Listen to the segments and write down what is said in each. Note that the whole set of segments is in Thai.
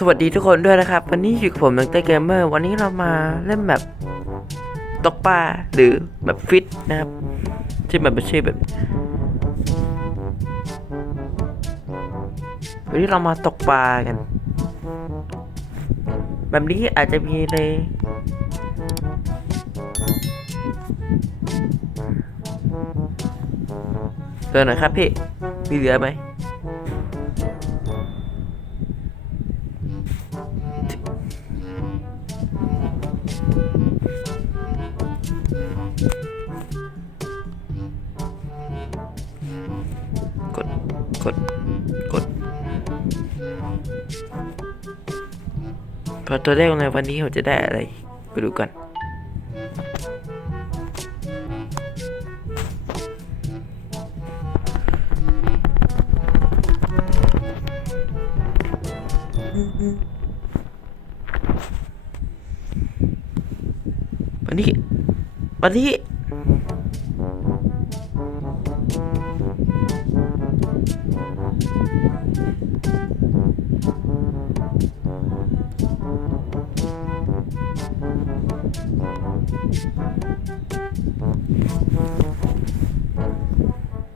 สวัสดีทุกคนด้วยนะครับ วันนี้อยู่กับผมนักเตะเกมเมอร์วันนี้เรามาเล่นแบบตกปลาหรือแบบฟิตนะครับที่แบบเป็นชื่อแบบวันนี้เรามาตกปลากัน แบบนี้อาจจะมีในเตือนหน่อยครับพี่มีเหลือไหม ตัวแรกในวันนี้ผมจะได้อะไรไปดูกันวันนี้วันนี้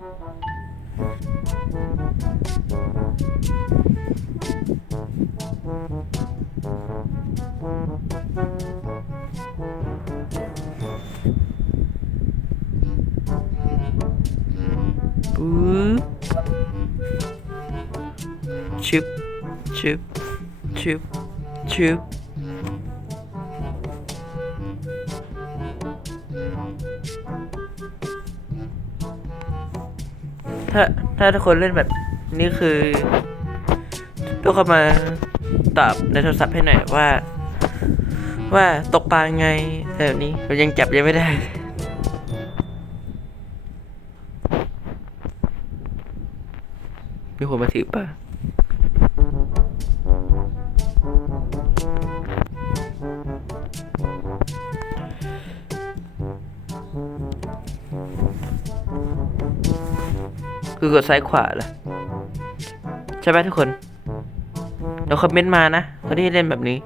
ปึ๊บชึบ ถ้าถ้าทุกคนเล่นแบบนี้คือทุกคนมาตอบในโทรศัพท์ให้หน่อยว่า ว่าตกปลาไงแบบนี้เรายังจับยังไม่ได้มีคนมาถือป่ะ คือกดซ้ายขวาเหรอใช่ไหมทุกคนเราคอมเมนต์มานะคนที่เล่นแบบนี้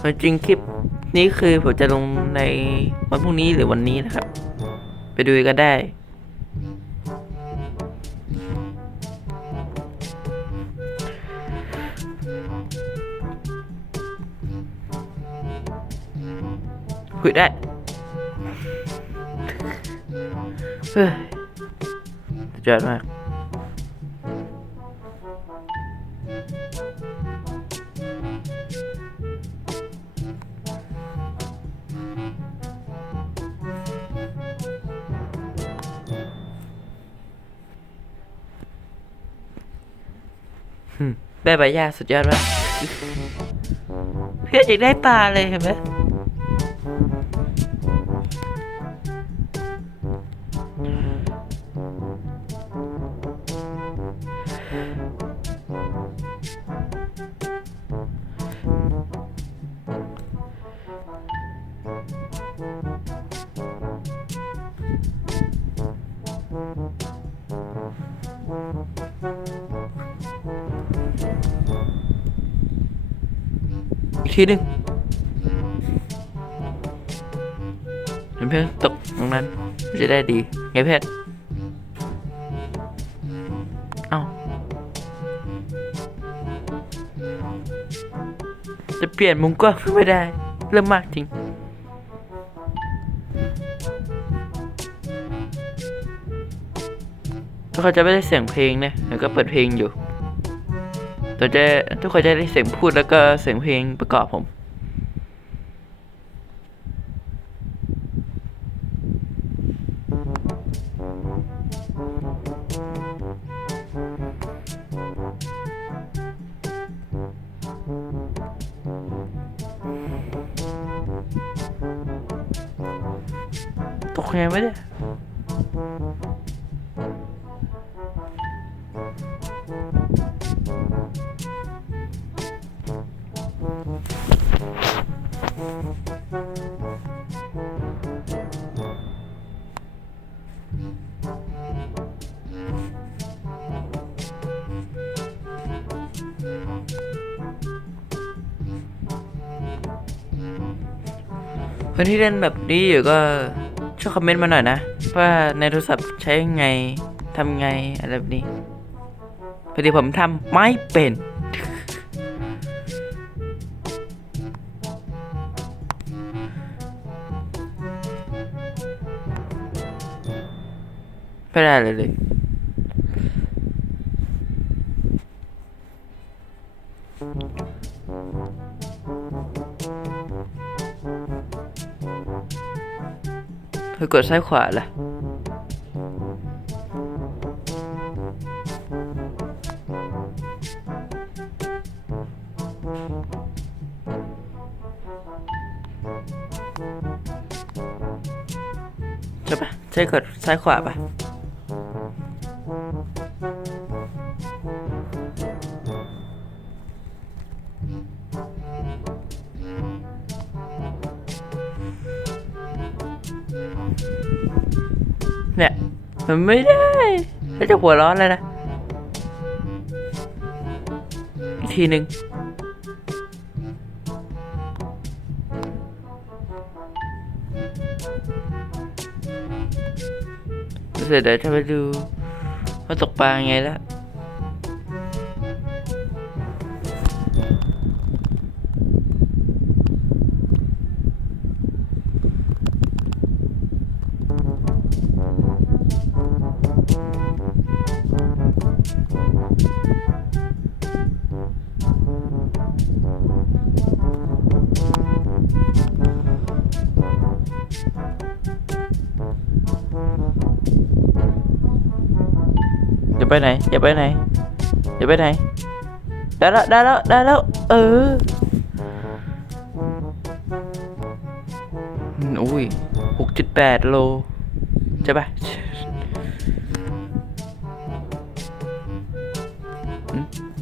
เอจริงคลิปนี้คือผมจะลงในวันพรุ่งนี้หรือวันนี้นะครับ ไปดูก็ได้ คุยได้เฮ้ยสุดยอดมากได้ใบหญ้าสุดยอดมากเพื่อนอยากได้ปลาเลยเห็นไหม ทีหนึ่งเห็นเพื่อนตกตรงนั้นจะได้ดี ไงเพื่อนเอ้าจะเปลี่ยนมุมกล้องก็ไม่ได้ เริ่มมากจริงทุกคนจะไม่ได้เสียงเพลงนะแล้วก็เปิดเพลงอยู่ ตัวจะทุกคนจะได้เสียงพูดแล้วก็เสียงเพลงประกอบผม คนที่เล่นแบบนี้อยู่ก็ช่วยคอมเมนต์มาหน่อยนะ ว่าในโทรศัพท์ใช้ยังไงทำไงอะไรแบบนี้พอดีผมทำไม่เป็น ไม่ได้เลยเลยเธอกดซ้ายขวาล่ะใช่ปะใช่กดซ้ายขวาปะ มันไม่ได้แล้วจะหัวร้อนเลยนะอีกทีหนึ่งเสร็จเดี๋ยวจะไปดูว่าตกปลาไงแล้ว ไปไหน อย่าไปไหน อย่าไปไหน ได้แล้ว ได้แล้ว ได้แล้ว เออ อุ้ยหกจุดแปดโล ใช่ปะ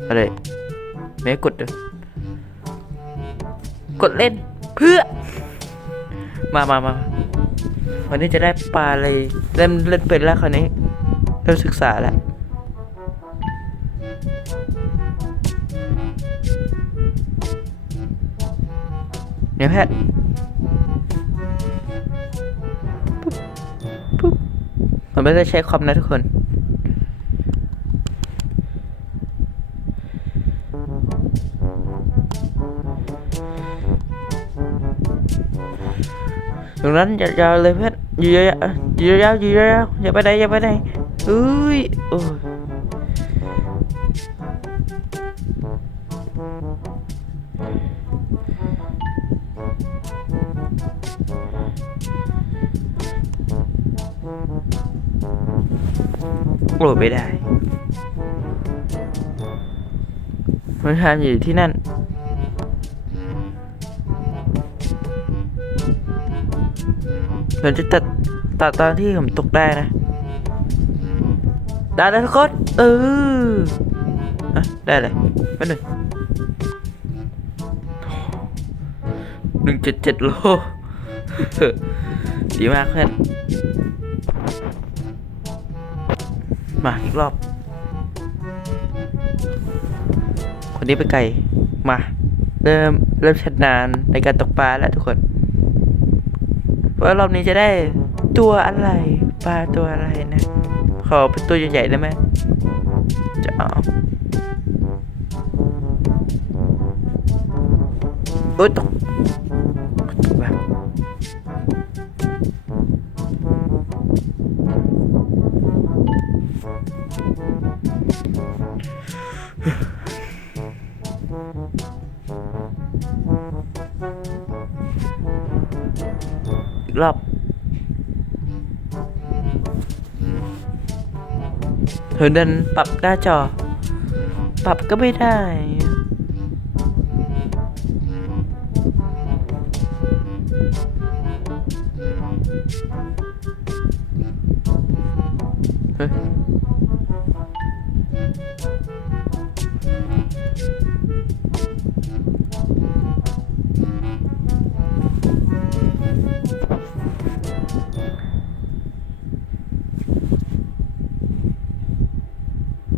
อะไร ไม่กดเด้อกดเล่น เพื่อ มามามาวันนี้จะได้ปลาอะไรเล่นเล่นเป็นแล้วคราวนี้เริ่มศึกษาแล้ว แพทย์ปุ๊บปุ๊บมันไม่ได้ใช้คอมนะทุกคน ตรงนั้นยาวๆเลยเพื่อนอย่าวๆอย่าวๆอย่าวๆอย่าไปไหนอย่าไปไหนอุ้ยโอ้ย ไม่ได้มันทานอยู่ที่นั่นเราจะตัดตัดตอนที่ผมตกได้นะ ได้แล้วทุกคนเออได้เลยแป๊บหนึ่งหนึ่งเจ็ดเจ็ดโล ดีมากเพื่อน มาอีกรอบ คนนี้ไปไกล มา เริ่มเริ่มชำนาญในการตกปลาแล้วทุกคน ว่ารอบนี้จะได้ตัวอะไร ปลาตัวอะไรนะ ขอเป็นตัวใหญ่ๆได้ไหมจะเอาโอ๊ยตก รอบ เธอดันปรับหน้าจอ ปรับก็ไม่ได้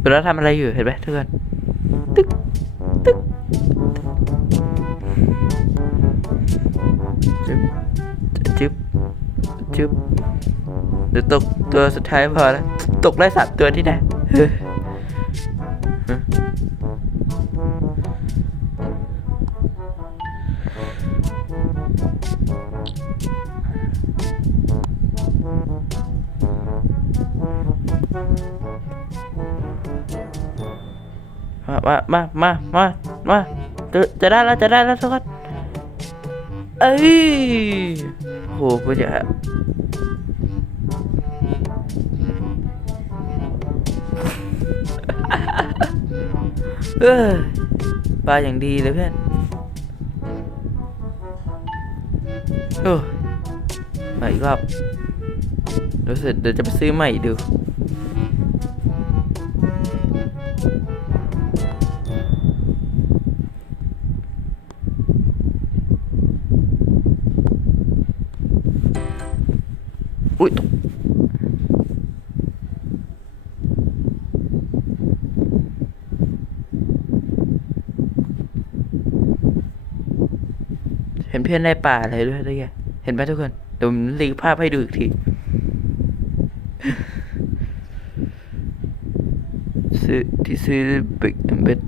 เวลาทำอะไรอยู่เห็นไหมทุกคนตึ๊กตึ๊กจึ๊บเดี๋ยวตกตัวสุดท้ายพอแล้วตกได้สามตัวที่ไหน มามามามาจะจะได้แล้วจะได้แล้วทุกคนเอ้ยโหกูจะเออปลาอย่างดีเลยเพื่อนโอ้มาอีกรอบรู้สึกเดี๋ยวจะไปซื้อใหม่ดู อุ้ยตกเห็นเพื่อนในป่าอะไรด้วยด้วยเห็นไหมทุกคนเดี๋ยวผมรีภาพให้ดูอีกทีซีที่ซื้อบิ๊กเบ็ด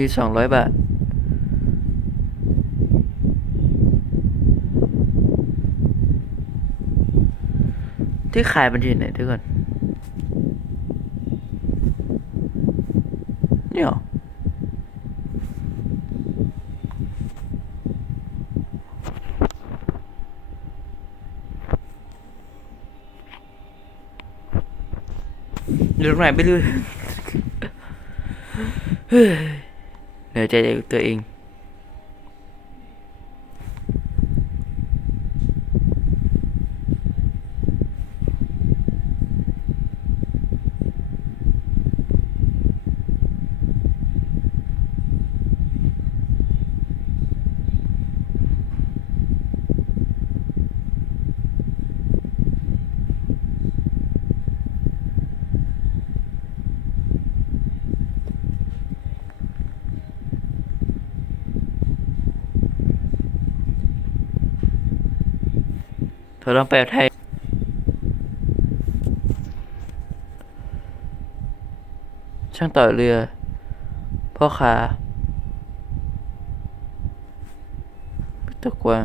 มีสองร้อยบาท ที่ขายมันอยู่ไหนทุกคนนี่หรออยู่ตรงไหนไม่รู้ เฮ้ย เหนื่อยใจกับตัวเองเธอต้องแปไทยช่างต่อเรือ พ่อขาตะกวา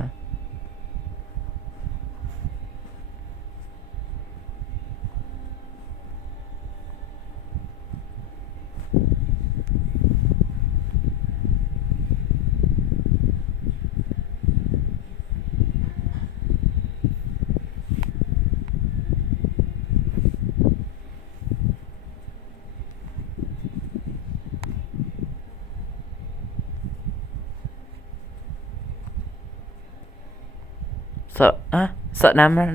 งสระอะสระน้ำมัน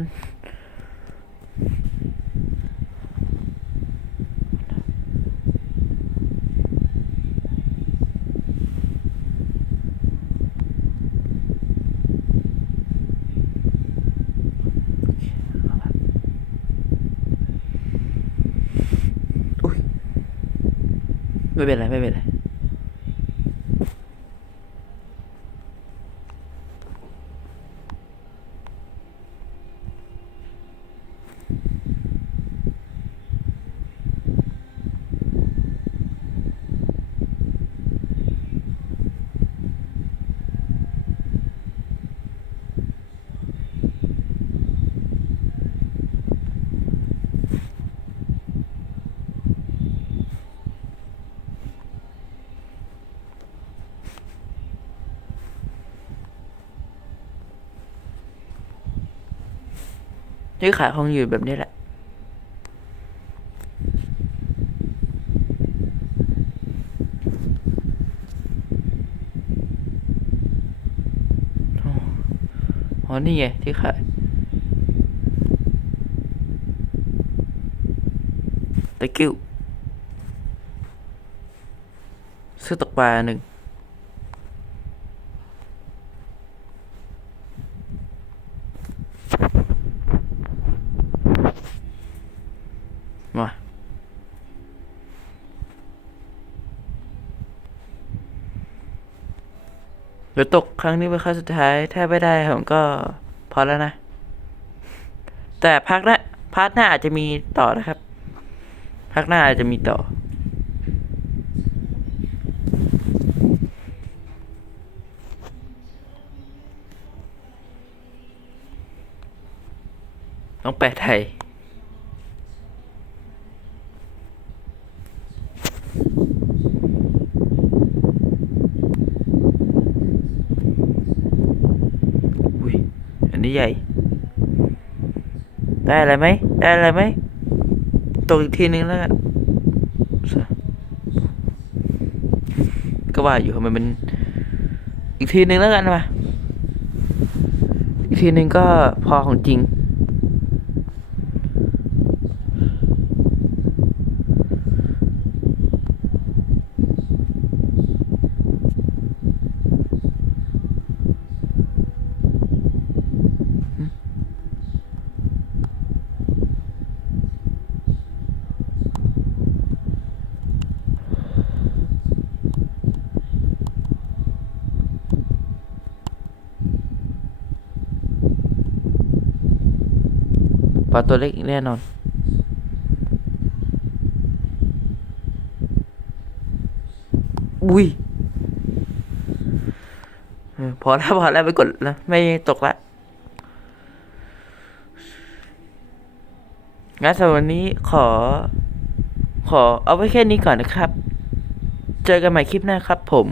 อุ๊ยไม่เป็นไร ไม่เป็นไร อ ที่ขายของอยู่แบบนี้แหละ อ๋อ นี่ไง ที่ขายตะกิ้วซื้อตกปลาหนึ่ง ดี๋ยวตกครั้งนี้เป็นครั้งสุดท้าย ถ้าไม่ได้ผมก็พอแล้วนะ แต่พักหน้าพาร์ทหน้าอาจจะมีต่อนะครับพักหน้าอาจจะมีต่อ ต้องแปลไทยอุ้ย อันนี้ใหญ่ ได้อะไรไหมได้อะไรไหมตกอีกทีนึงแล้วก็ว่าอยู่ทำไมมันอีกทีนึงแล้วกันมาอีกทีนึงก็พอของจริง ตัวเล็กอีกแน่นอน อุ้ยพอแล้วพอแล้วไปกดแล้วไม่ตกละงั้นสำหรับวันนี้ขอ ขอเอาไว้แค่นี้ก่อนนะครับ เจอกันใหม่คลิปหน้าครับผม